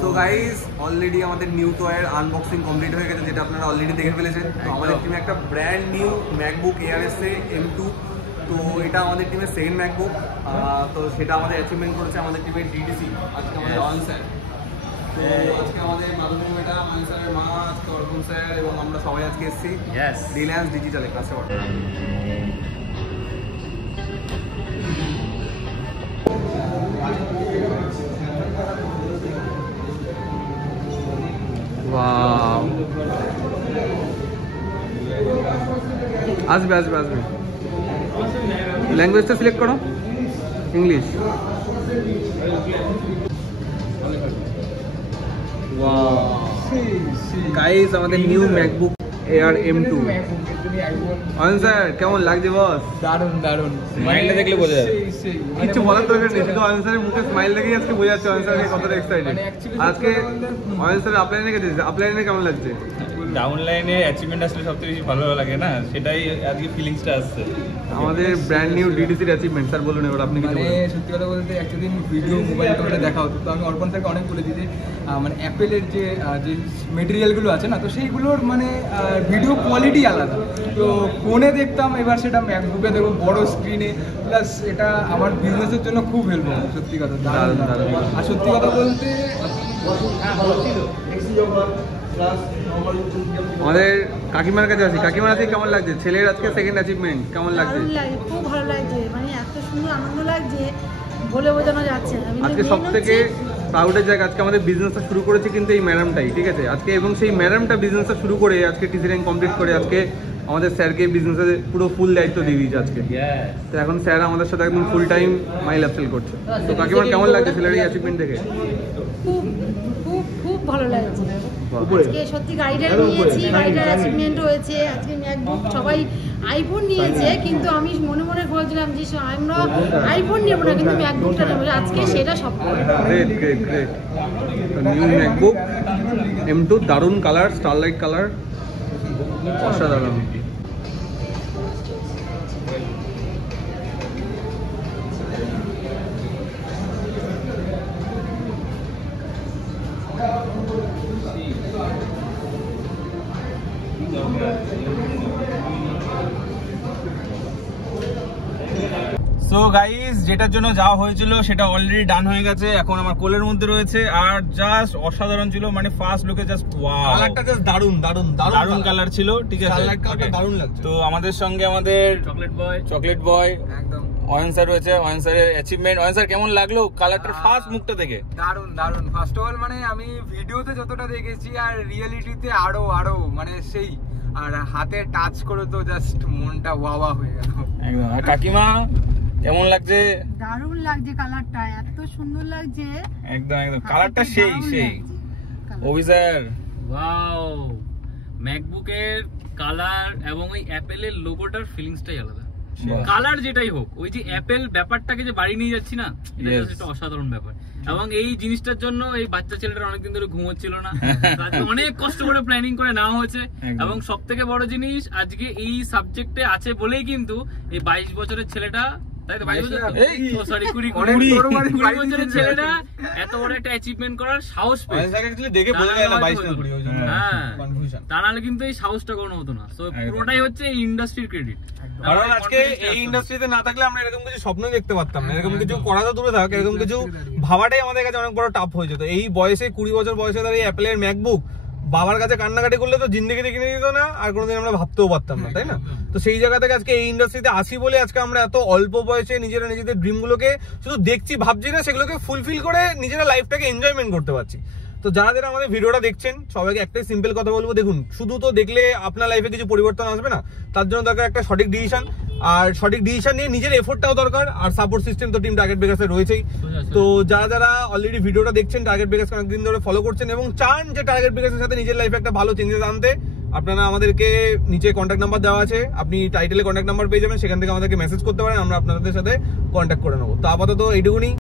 So guys already আমাদের new টয়ের unboxing complete হয়ে গেছে, যেটা আপনারা অলরেডি দেখে ফেলেছেন। তো আমাদের টিমে একটা ব্র্যান্ড নিউ ম্যাকবুক এয়ার এসছে M2। তো এটা আমাদের টিমের সেকেন্ড ম্যাকবুক। তো সেটা আমাদের অ্যাচিভমেন্ট করেছে আমাদের টিমের DDC, আজকে আমাদের অয়ন স্যার। তো আজকে আমাদের মাধুরী ম্যাডাম, অয়ন স্যারের মা, আজকে অর্পণ স্যার এবং আমরা সবাই আজকে এসেছি রিলায়েন্স ডিজিটালে কাছে। আসবে আসবে আসবে। ল্যাঙ্গুয়েজটা সিলেক্ট করো, ইংলিশ। গাইস আমাদের new MacBook air M2। Ayan sir কেমন লাগছে বস? দারুন দারুন, স্মাইলটা দেখলে বোঝা যায়। কিছু বলার দরকার নেই, শুধু অয়ন স্যারের মুখে স্মাইল দেখেই আজকে বোঝা যাচ্ছে অয়ন স্যার কতটা এক্সাইটেড। আজকে অয়ন স্যার আপলাইনে গেছে, আপলাইনে কেমন লাগছে? ডাউনলাইনে অ্যাচিভমেন্ট আসলে সবথেকে বেশি ভালো লাগে না, সেটাই আজকে ফিলিংসটা আসছে। আমাদের ব্র্যান্ড নিউ ডিডিসির অ্যাচিভমেন্ট। স্যার বলুন এবার আপনি কিছু বলুন। সত্যি কথা বলতে একদিন ভিডিও মোবাইল টোবাইলে দেখা হতো, তো আমি অর্পণ স্যারকে অনেক বলেছি যে মানে অ্যাপেলের যে মেটেরিয়ালগুলো আছে না, তো সেইগুলোর মানে ভিডিও কোয়ালিটি আলাদা। তো ফোনে দেখতাম, এবার সেটা ম্যাকবুকে দেখবো বড় স্ক্রিনে, প্লাস এটা আমার বিজনেসের জন্য খুব হেল্প হবে। সত্যি কথা দারুণ। আর সত্যি কথা বলতে আমাদের কাকিমার কাছে আছি। কাকিমার কাছে কেমন লাগছে? ছেলের আজকে সেকেন্ড অ্যাচিভমেন্ট কেমন লাগছে? খুব ভালো লাগছে, মানে এত সুন্দর আনন্দ লাগছে বলে বোঝানো যাচ্ছে না। আজকে সব থেকে প্রাউডের জায়গা, আজকে আমাদের বিজনেসটা শুরু করেছে কিন্তু এই ম্যাডামটাই, ঠিক আছে আজকে। এবং সেই ম্যাডামটা বিজনেসটা শুরু করে আজকে টিসি র্যাঙ্ক কমপ্লিট করে আজকে আমাদের স্যারকে বিজনেসের পুরো ফুল দায়িত্ব দিয়ে দিয়েছে আজকে। তো এখন স্যার আমাদের সাথে একদম ফুল টাইম মাইল আপসেল করছে। তো কাকিমার কেমন লাগছে ছেলের এই অ্যাচিভমেন্ট দেখে? খুব খুব খুব ভালো লাগছে। আজকে সত্যি গাড়িটা নিয়েছি, গাড়িটার অ্যাচিভমেন্ট হয়েছে। আজকে ম্যাকবুক, সবাই আইফোন নিয়েছে, কিন্তু আমি মনে মনে বলছিলাম যে আমরা আইফোন নেব না, কিন্তু ম্যাকবুকটা নেব। আজকে সেটা সব great great great. New MacBook M2, দারুণ কালার, স্টারলাইট কালার, অসাধারণ। সো গাইস, যেটার জন্য যাওয়া হয়েছিল সেটা অলরেডি ডান হয়ে গেছে, এখন আমার কোলের মধ্যে রয়েছে। আর জাস্ট অসাধারণ ছিল, মানে ফার্স্ট লুকে জাস্ট ওয়াও, কালারটা জাস্ট দারুণ দারুণ দারুণ কালার ছিল, ঠিক আছে। দারুণ লাগছে। তো আমাদের সঙ্গে আমাদের চকলেট বয় একদম অয়ন স্যার রয়েছে। অয়ন স্যারের অ্যাচিভমেন্ট। অয়ন স্যার কেমন লাগলো কালারটার ফার্স্ট মুখটা দেখে? দারুণ দারুণ। ফার্স্ট অফ অল মানে আমি ভিডিওতে যতটা দেখেছি আর রিয়েলিটিতে আরো মানে সেই, আর হাতে টাচ করে তো জাস্ট মনটা ওয়াওয়া হয়ে গেল একদম। আর কাকিমা কেমন লাগছে? দারুণ লাগছে, কালারটা এত সুন্দর লাগছে। একদম একদম, কালারটা সেই। অভি স্যার? ওয়াও, ম্যাকবুকের কালার এবং ওই অ্যাপেলের লোগোটার ফিলিংসটাই আলাদা। কালার যেটাই হোক, ওই যে অ্যাপেল ব্যাপারটাকে যে বাড়ি নিয়ে যাচ্ছি না, এটা একটা অসাধারণ ব্যাপার। এবং এই জিনিসটার জন্য এই বাচ্চা ছেলেটা অনেকদিন ধরে ঘুমোচ্ছিল না, অনেক কষ্ট করে প্ল্যানিং করে নেওয়া হয়েছে। এবং সব থেকে বড় জিনিস, আজকে এই সাবজেক্টে আছে বলেই কিন্তু এই 22 বছরের ছেলেটা, তাই তো 22 বছর, সরি 20 বছরের ছেলেটা এত বড় একটা অ্যাচিভমেন্ট করার সাহস পেয়েছে। দেখে বোঝা যায় না 22 না 20, ওই জন্য কনফিউশন। তা নাহলে কিন্তু এই সাহসটা কোনো হতো না। সো পুরোটাই হচ্ছে এই ইন্ডাস্ট্রির ক্রেডিট। কারণ আজকে এই ইন্ডাস্ট্রিতে না থাকলে আমরা এরকম কিছু স্বপ্ন দেখতে পারতাম না, এরকম কিছু করা তো দূরে থাক, এরকম কিছু ভাবাটাই আমাদের কাছে অনেক বড় টাফ হয়ে যেত। এই বয়সে 20 বছর বয়সে দাঁড়িয়ে অ্যাপেলের ম্যাকবুক বাবার কাছে কান্নাকাটি করলে তো জিন্দেগিতে কিনে দিত না, আর কোনোদিন আমরা ভাবতেও পারতাম না, তাই না? তো সেই জায়গা থেকে আজকে এই ইন্ডাস্ট্রিতে আসি বলে আজকে আমরা এত অল্প বয়সে নিজেদের ড্রিমগুলোকে শুধু দেখছি, ভাবছি না, সেগুলোকে ফুলফিল করে নিজেরা লাইফটাকে এনজয়মেন্ট করতে পারছি। তো যারা আমাদের ভিডিওটা দেখছেন সবাইকে একটাই সিম্পল কথা বলবো, দেখুন শুধু তো দেখলে আপনার লাইফে কিছু পরিবর্তন আসবে না, তার জন্য দরকার একটা সঠিক ডিসিশন, আর সঠিক ডিসিশন নিয়ে নিজের এফোর্টটাও দরকার, আর সাপোর্ট সিস্টেম তো টিম টার্গেট বেকার্সে রয়েছেই। তো যারা অলরেডি ভিডিওটা দেখছেন, টার্গেট বেকার্স অনেকদিন ধরে ফলো করছেন এবং চান যে টার্গেট বেকার্সের সাথে নিজের লাইফে একটা ভালো চেঞ্জেস আনতে, আপনারা আমাদেরকে নিচে কন্ট্যাক্ট নাম্বার দেওয়া আছে, আপনি টাইটেলে কন্ট্যাক্ট নাম্বার পেয়ে যাবেন, সেখান থেকে আমাদেরকে মেসেজ করতে পারেন, আমরা আপনাদের সাথে কন্ট্যাক্ট করে নেবো। তো আপাতত এইটুকুনি।